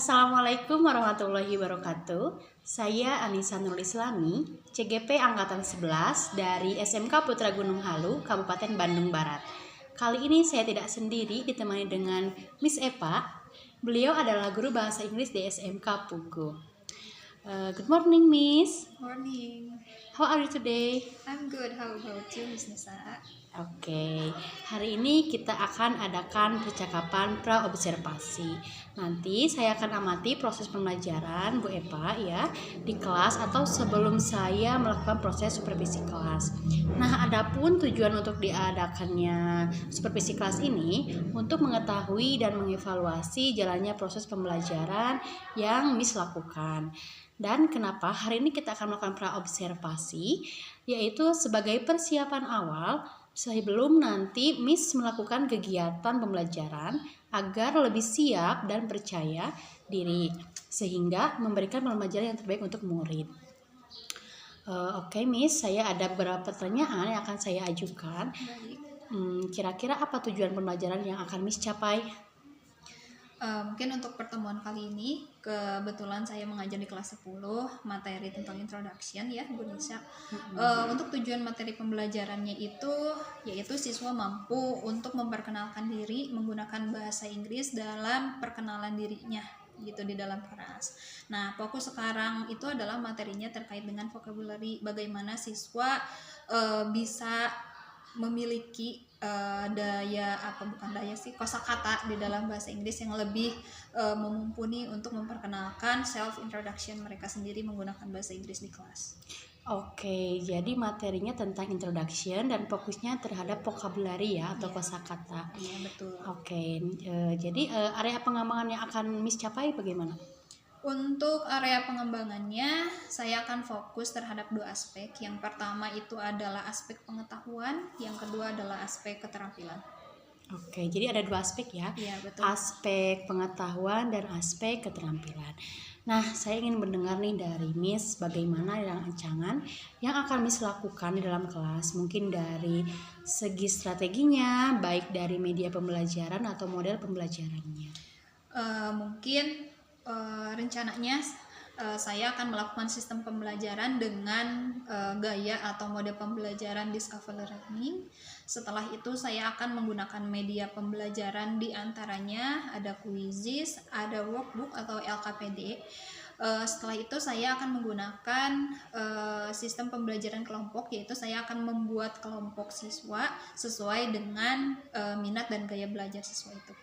Assalamualaikum warahmatullahi wabarakatuh. Saya Anissa Nurul Islami, CGP Angkatan 11 dari SMK Putra Gunung Halu, Kabupaten Bandung Barat. Kali ini saya tidak sendiri, ditemani dengan Miss Eva. Beliau adalah guru bahasa Inggris di SMK Pugu. Good morning, Miss. Morning. How are you today? I'm good. How about you, Miss Nisa? Oke, hari ini kita akan adakan percakapan praobservasi. Nanti saya akan amati proses pembelajaran Bu Eva ya di kelas atau sebelum saya melakukan proses supervisi kelas. Nah, adapun tujuan untuk diadakannya supervisi kelas ini untuk mengetahui dan mengevaluasi jalannya proses pembelajaran yang Miss lakukan. Dan kenapa hari ini kita akan melakukan praobservasi, yaitu sebagai persiapan awal sebelum nanti Miss melakukan kegiatan pembelajaran agar lebih siap dan percaya diri sehingga memberikan pembelajaran yang terbaik untuk murid. Oke, Miss, saya ada beberapa pertanyaan yang akan saya ajukan. Kira-kira apa tujuan pembelajaran yang akan Miss capai? Mungkin untuk pertemuan kali ini kebetulan saya mengajar di kelas 10 materi tentang introduction ya Bu Nisa. Untuk tujuan materi pembelajarannya itu yaitu siswa mampu untuk memperkenalkan diri menggunakan bahasa Inggris dalam perkenalan dirinya gitu di dalam kelas. Nah, fokus sekarang itu adalah materinya terkait dengan vocabulary, bagaimana siswa bisa memiliki kosakata di dalam bahasa Inggris yang lebih mumpuni untuk memperkenalkan self introduction mereka sendiri menggunakan bahasa Inggris di kelas. Oke, jadi materinya tentang introduction dan fokusnya terhadap vocabulary ya atau kosakata. Iya, betul. Oke, jadi area pengembangan yang akan Miss capai bagaimana? Untuk area pengembangannya, saya akan fokus terhadap dua aspek. Yang pertama itu adalah aspek pengetahuan, yang kedua adalah aspek keterampilan. Oke, jadi ada dua aspek ya. Iya, betul. Aspek pengetahuan dan aspek keterampilan. Nah, saya ingin mendengar nih dari Miss bagaimana rancangan yang akan Miss lakukan di dalam kelas. Mungkin dari segi strateginya, baik dari media pembelajaran atau model pembelajarannya. Rencananya saya akan melakukan sistem pembelajaran dengan gaya atau mode pembelajaran discovery learning. Setelah itu saya akan menggunakan media pembelajaran, di antaranya ada quizzes, ada workbook atau LKPD. Setelah itu saya akan menggunakan sistem pembelajaran kelompok, yaitu saya akan membuat kelompok siswa sesuai dengan minat dan gaya belajar siswa itu.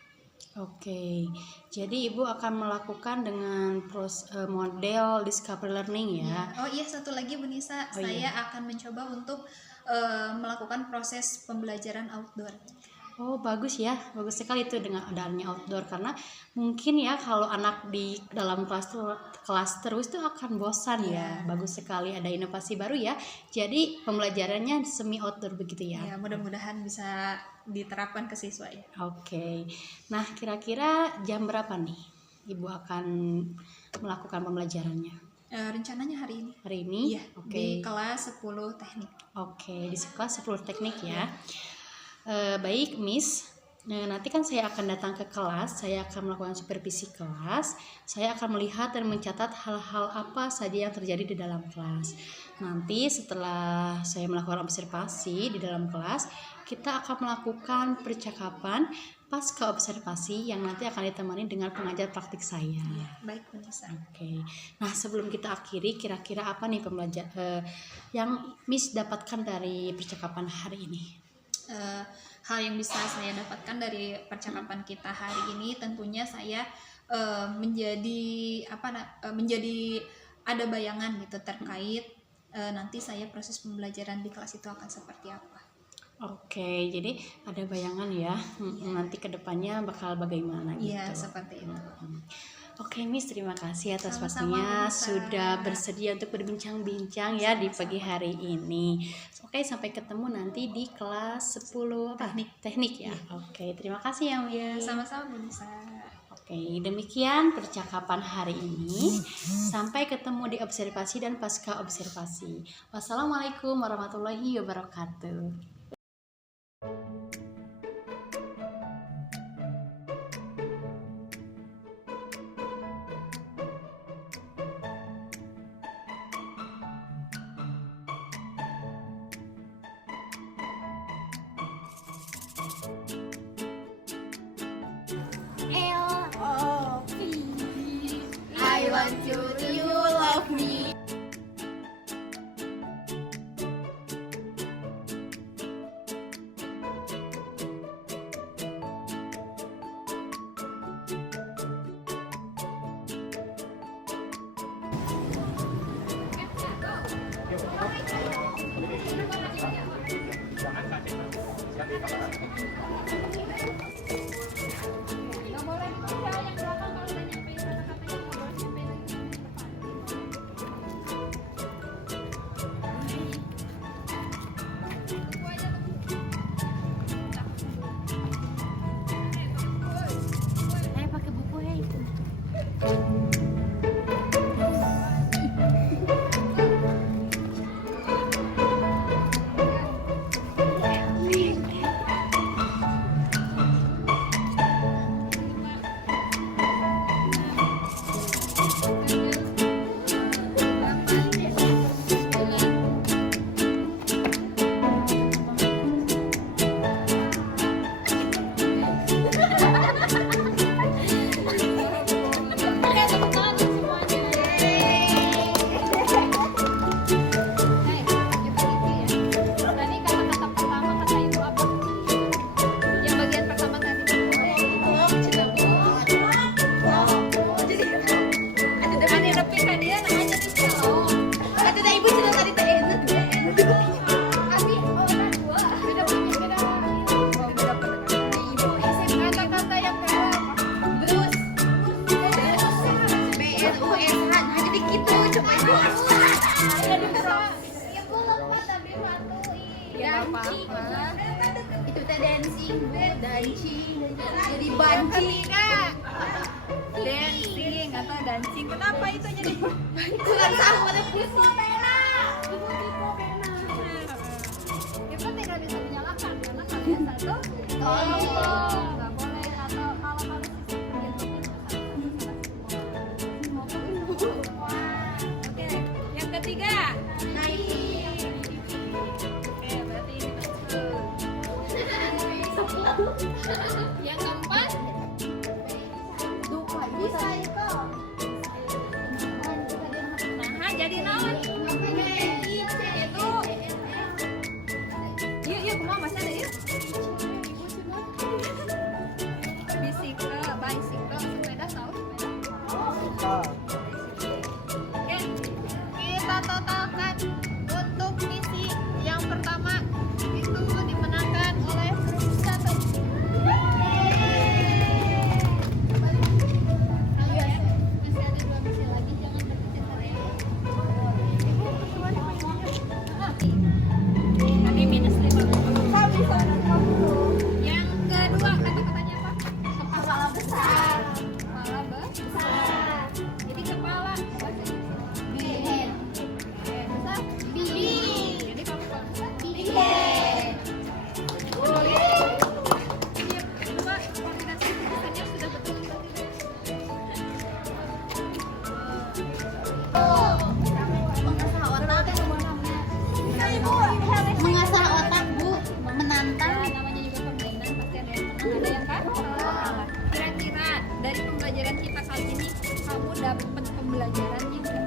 Oke, jadi Ibu akan melakukan dengan model discovery learning ya. Oh iya, satu lagi Bu Nisa, saya akan mencoba untuk melakukan proses pembelajaran outdoor. Oh, bagus ya, bagus sekali itu dengan adanya outdoor, karena mungkin ya kalau anak di dalam kelas terus itu akan bosan ya. Bagus sekali ada inovasi baru ya. Jadi pembelajarannya semi outdoor begitu ya. Ya, mudah-mudahan bisa diterapkan ke siswa ya. Oke. Nah, kira-kira jam berapa nih Ibu akan melakukan pembelajarannya? Rencananya hari ini. Hari ini? Iya, di kelas 10 teknik. Oke, di kelas 10 teknik ya. Baik, Miss. Nanti kan saya akan datang ke kelas, saya akan melakukan supervisi kelas, saya akan melihat dan mencatat hal-hal apa saja yang terjadi di dalam kelas. Nanti setelah saya melakukan observasi di dalam kelas, kita akan melakukan percakapan pasca observasi yang nanti akan ditemani dengan pengajar praktik saya. Baik, Bu Nisa. Oke. Nah, sebelum kita akhiri, kira-kira apa nih yang Miss dapatkan dari percakapan hari ini? Hal yang bisa saya dapatkan dari percakapan kita hari ini tentunya saya menjadi ada bayangan gitu terkait nanti saya proses pembelajaran di kelas itu akan seperti apa. Oke, jadi ada bayangan ya, nanti kedepannya bakal bagaimana gitu. Iya, seperti itu. Oke, Miss, terima kasih atas Sama-sama, waktunya sudah bersedia untuk berbincang-bincang ya di pagi hari ini. Oke, sampai ketemu nanti di kelas 10 teknik ya. Oke, terima kasih ya, Miss. Sama-sama, Bu Nisa. Oke, demikian percakapan hari ini. Sampai ketemu di observasi dan pasca observasi. Wassalamualaikum warahmatullahi wabarakatuh. want you to you love me. Itu teh dancing, jadi banci dancing atau dancing. Kenapa itu jadi bukan sama ada pusing itu tidak bisa menyalahkan karena kalian satu nggak boleh atau kalau harus oke yang ketiga yang keempat bisa itu nah jadi naon itu yuk kumaha bahasa deh bicycle sepeda tahu sepeda oke kita totalkan untuk misi yang pertama itu dimenangkan oleh grup 1. Tapi minus 50. Yang kedua kata-katanya apa? Kepala besar. Kepala besar. Jadi kepala big head. Besar big. Jadi kalau kepala besar big head. Coba kombinasi tulisannya sudah betul mengasah otak Bu, menantang. Namanya juga permainan, pasti ada yang menang, ada yang kalah. Kira-kira dari pembelajaran kita kali ini kamu dapat pembelajarannya nggak?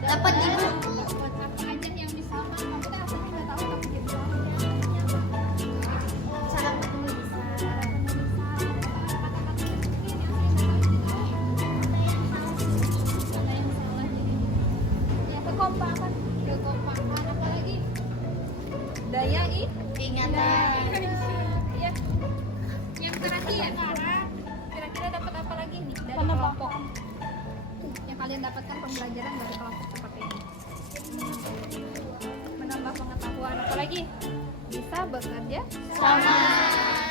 Dapat Ibu. Dapat apa aja yang misalkan kamu kan asalnya nggak tahu tapi jadi tahu. Cara penulisan. Kekompakan apalagi daya ingatan ya. Yang terakhir kira-kira dapat apa lagi nih dari kelompok yang kalian dapatkan pembelajaran dari kelompok seperti ini? Menambah pengetahuan apalagi bisa bekerja sama,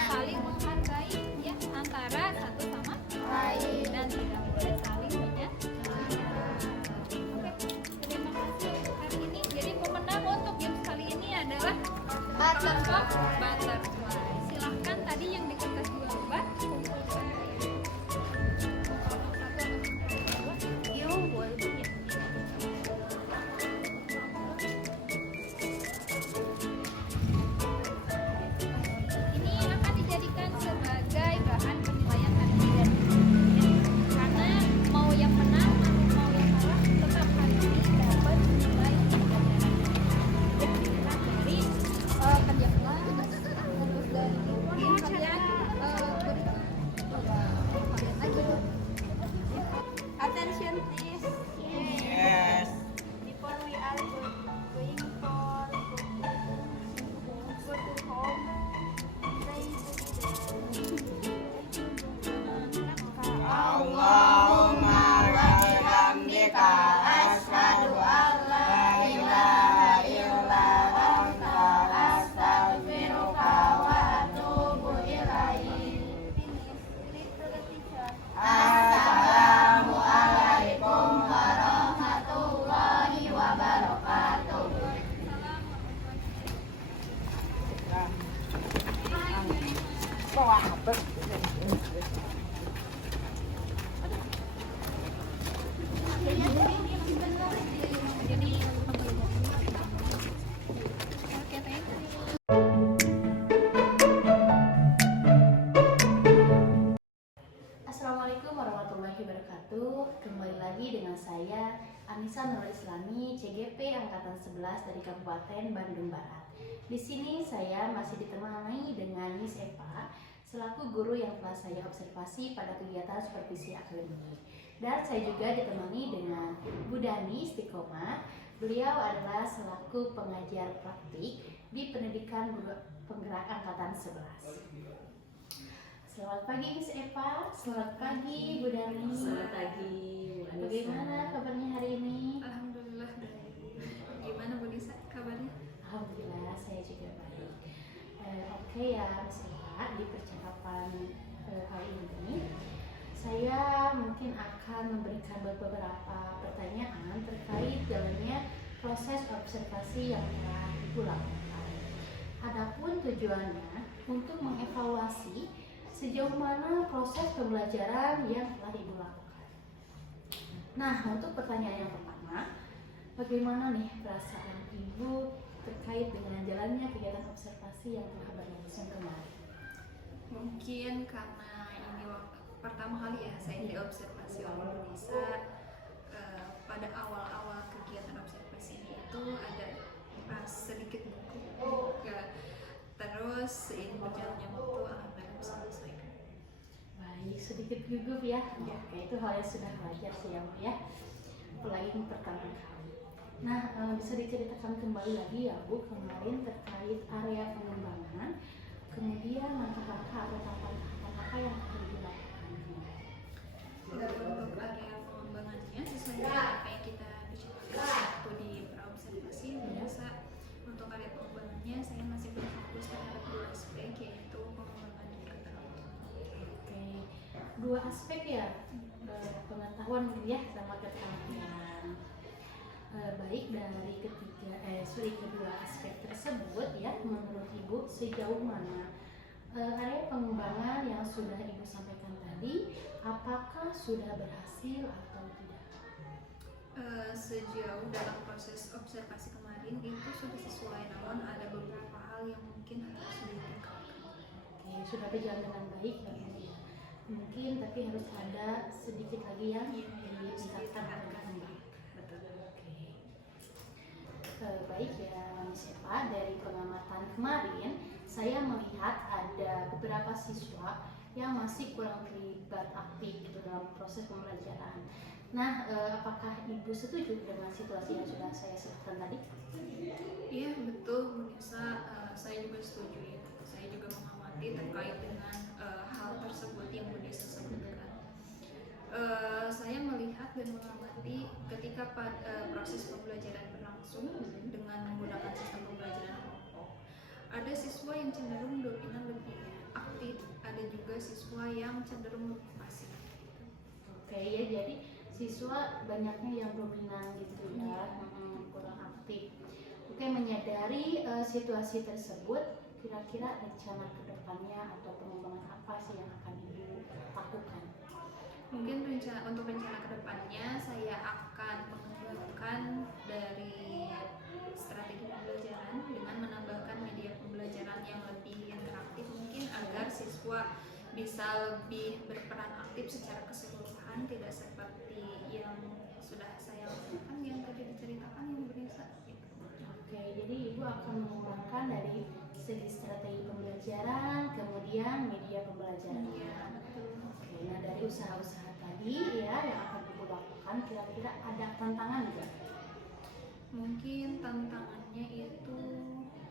saling menghargai ya antara satu sama lain dan tidak boleh saling menyakiti. Terima kasih hari ini. Jadi pemenang untuk game kali ini adalah Butterfly. Silahkan tadi yang di kertas gambar kumpulkan. Ini akan warahmatullahi wabarakatuh. Kembali lagi dengan saya Anissa Nurul Islami, CGP angkatan 11 dari Kabupaten Bandung Barat. Di sini saya masih ditemani dengan Miss Eva selaku guru yang telah saya observasi pada kegiatan supervisi akademik. Dan saya juga ditemani dengan Bu Dani Istiqomah. Beliau adalah selaku pengajar praktik di Pendidikan Guru Penggerak angkatan 11. Selamat pagi Miss Eva, selamat pagi Bu Dani. Selamat pagi Bu Anissa. Bagaimana kabarnya hari ini? Alhamdulillah baik. Gimana Bu Nisa kabarnya? Alhamdulillah saya juga baik. Oke ya Miss Eva, di percakapan kali ini saya mungkin akan memberikan beberapa pertanyaan terkait jalannya proses observasi yang telah Ibu lakukan. Adapun tujuannya untuk mengevaluasi sejauh mana proses pembelajaran yang telah Ibu lakukan. Nah, untuk pertanyaan yang pertama, bagaimana nih perasaan Ibu terkait dengan jalannya kegiatan observasi yang telah berlangsung kemarin? Mungkin karena ini pertama kali ya saya diobservasi oleh Bu Nisa. Pada awal-awal kegiatan observasi ini itu ada sedikit gugup. Terus seiring berjalannya waktu alhamdulillah bisa diselesaikan. Baik, sedikit gugup ya. Oke, itu hal yang sudah wajar sih ya, Bu ya. Apalagi ini pertama kali. Nah, bisa diceritakan kembali lagi ya Bu kemarin terkait area pengembangan, kemudian langkah-langkah atau tahapan-tahapan apa yang akan dilakukan kemarin. Untuk area pengembangannya sesuai dengan apa yang kita bicarakan waktu di praobservasi biasa. Untuk area pengembangannya saya masih berfokus terhadap dua aspek, yaitu pengembangan pengetahuan. Oke, dua aspek ya, pengetahuan ya sama keterampilan. Baik, dari kedua aspek tersebut ya, menurut Ibu sejauh mana area pengembangan yang sudah Ibu sampaikan tadi, apakah sudah berhasil atau tidak? Sejauh dalam proses observasi kemarin itu sudah sesuai, namun ada beberapa hal yang mungkin harus ditingkatkan. Oke, sudah berjalan dengan baik ya Bu ya. Mungkin tapi harus ada sedikit lagi yang ditingkatkan atau dikembangkan. Betul. Oke. Baik ya Miss Eva, dari pengamatan kemarin saya melihat ada beberapa siswa yang masih kurang terlibat aktif gitu dalam proses pembelajaran. Nah, apakah Ibu setuju dengan situasi yang sudah saya sebutkan tadi? Iya betul Bu Nisa, saya juga setuju ya. Saya juga mengamati terkait dengan hal tersebut yang Bu Nisa sebutkan. Saya melihat dan mengamati ketika proses pembelajaran berlangsung dengan menggunakan sistem pembelajaran kelompok, ada siswa yang cenderung dominan lebih aktif, ada juga siswa yang cenderung lebih pasif. Oke ya, jadi siswa banyaknya yang dominan gitu ya, kurang aktif. Oke, menyadari situasi tersebut, kira-kira rencana kedepannya atau pengembangan apa sih yang akan Ibu lakukan? Mungkin untuk rencana kedepannya saya akan mengembangkan dari strategi pembelajaran dengan menambahkan media pembelajaran yang lebih interaktif mungkin agar siswa bisa lebih berperan aktif secara keseluruhan, tidak seperti yang sudah saya lakukan yang tadi diceritakan yang berisa. Oke, jadi Ibu akan mengembangkan dari segi strategi pembelajaran, kemudian media pembelajaran. Iya, betul. Oke, nah dari usaha-usaha tadi ya yang akan Ibu lakukan, kira-kira ada tantangan nggak? Mungkin tantangannya itu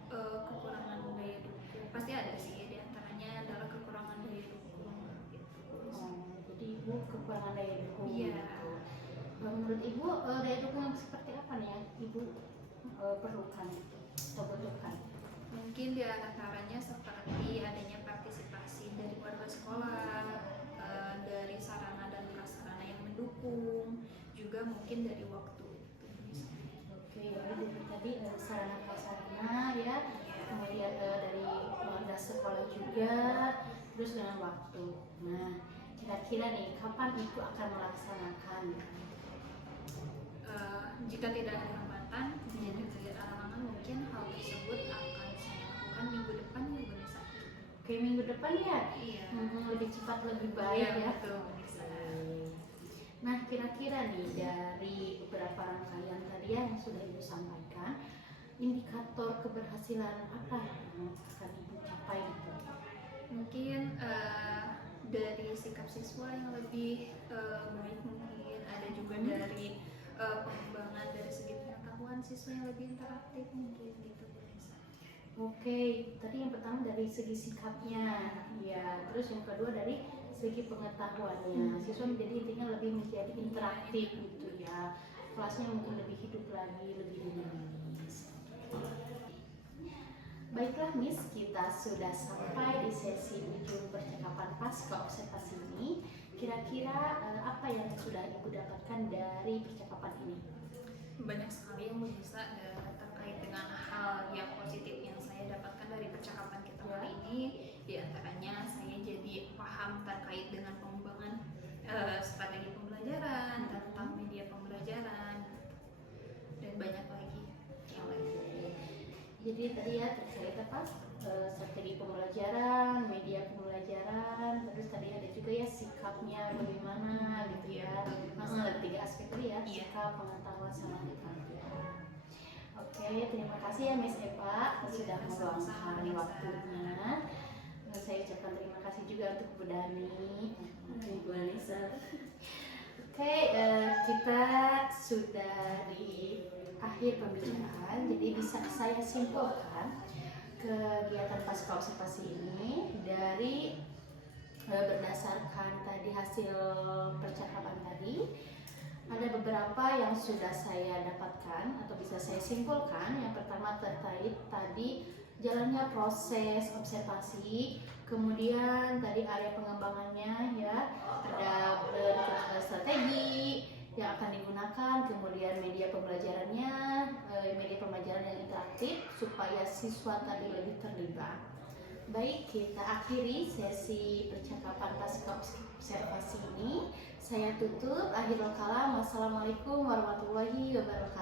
kekurangan daya dukung. Pasti ada sih, diantaranya adalah kekurangan daya dukung. Gitu. Jadi Ibu kekurangan daya dukung. Iya. Menurut Ibu daya dukung yang seperti apa nih yang Ibu perlukan atau butuhkan? Mungkin diantaranya seperti adanya partisipasi dari warga sekolah, dari sarana dan prasarana yang mendukung, juga mungkin dari waktu. Oke, jadi tadi sarana prasarana ya, kemudian dari warga sekolah juga, terus dengan waktu. Nah, kira-kira nih kapan Ibu akan melaksanakan? Jika tidak ada hambatan, jadi tidak ada halangan, mungkin hal tersebut akan saya lakukan minggu depan ya Bu Nisa. Oke, minggu depan ya? Iya. Lebih cepat lebih baik Iya, ya. betul Bu Nisa. kira-kira nih dari beberapa rangkaian tadi yang sudah Ibu sampaikan, indikator keberhasilan apa yang akan Ibu capai gitu? Mungkin dari sikap siswa yang lebih baik, mungkin ada juga dari pengembangan dari segi pengetahuan siswa yang lebih interaktif, mungkin gitu Bu Nisa. Oke, tadi yang pertama dari segi sikapnya, ya. Terus yang kedua dari segi pengetahuannya, siswa menjadi intinya lebih menjadi interaktif gitu ya. Kelasnya mungkin lebih hidup lagi, lebih dinamis. Baiklah Miss, kita sudah sampai di sesi ujung percakapan pasca observasi ini. Kira-kira apa yang sudah Ibu dapatkan dari percakapan ini? Banyak sekali yang bisa terkait dengan hal yang positif yang saya dapatkan dari percakapan kita kali ini. Di antaranya saya jadi paham terkait dengan pengembangan strategi pembelajaran, tentang media pembelajaran, dan banyak lagi yang lain. Jadi tadi ya terkait apa? Strategi pembelajaran, media pembelajaran, terus tadi ada juga ya sikapnya bagaimana gitu ya. Ada 3 aspek tadi ya, sikap, pengetahuan, sama keterampilan. Oke, terima kasih ya Miss Eva sudah meluangkan waktunya. Saya ucapkan terima kasih juga untuk Bu Dani, Bu Anissa. Oke, kita sudah di akhir pembicaraan, jadi bisa saya simpulkan kegiatan pasca observasi ini dari berdasarkan tadi hasil percakapan tadi. Ada beberapa yang sudah saya dapatkan atau bisa saya simpulkan. Yang pertama terkait tadi jalannya proses observasi, kemudian tadi area pengembangannya ya, ada bentuk strategi yang akan digunakan, kemudian media pembelajarannya, media pembelajaran yang interaktif supaya siswa tadi lebih terlibat. Baik, kita akhiri sesi percakapan pasca observasi ini. Saya tutup. Akhirul kalam. Wassalamualaikum warahmatullahi wabarakatuh.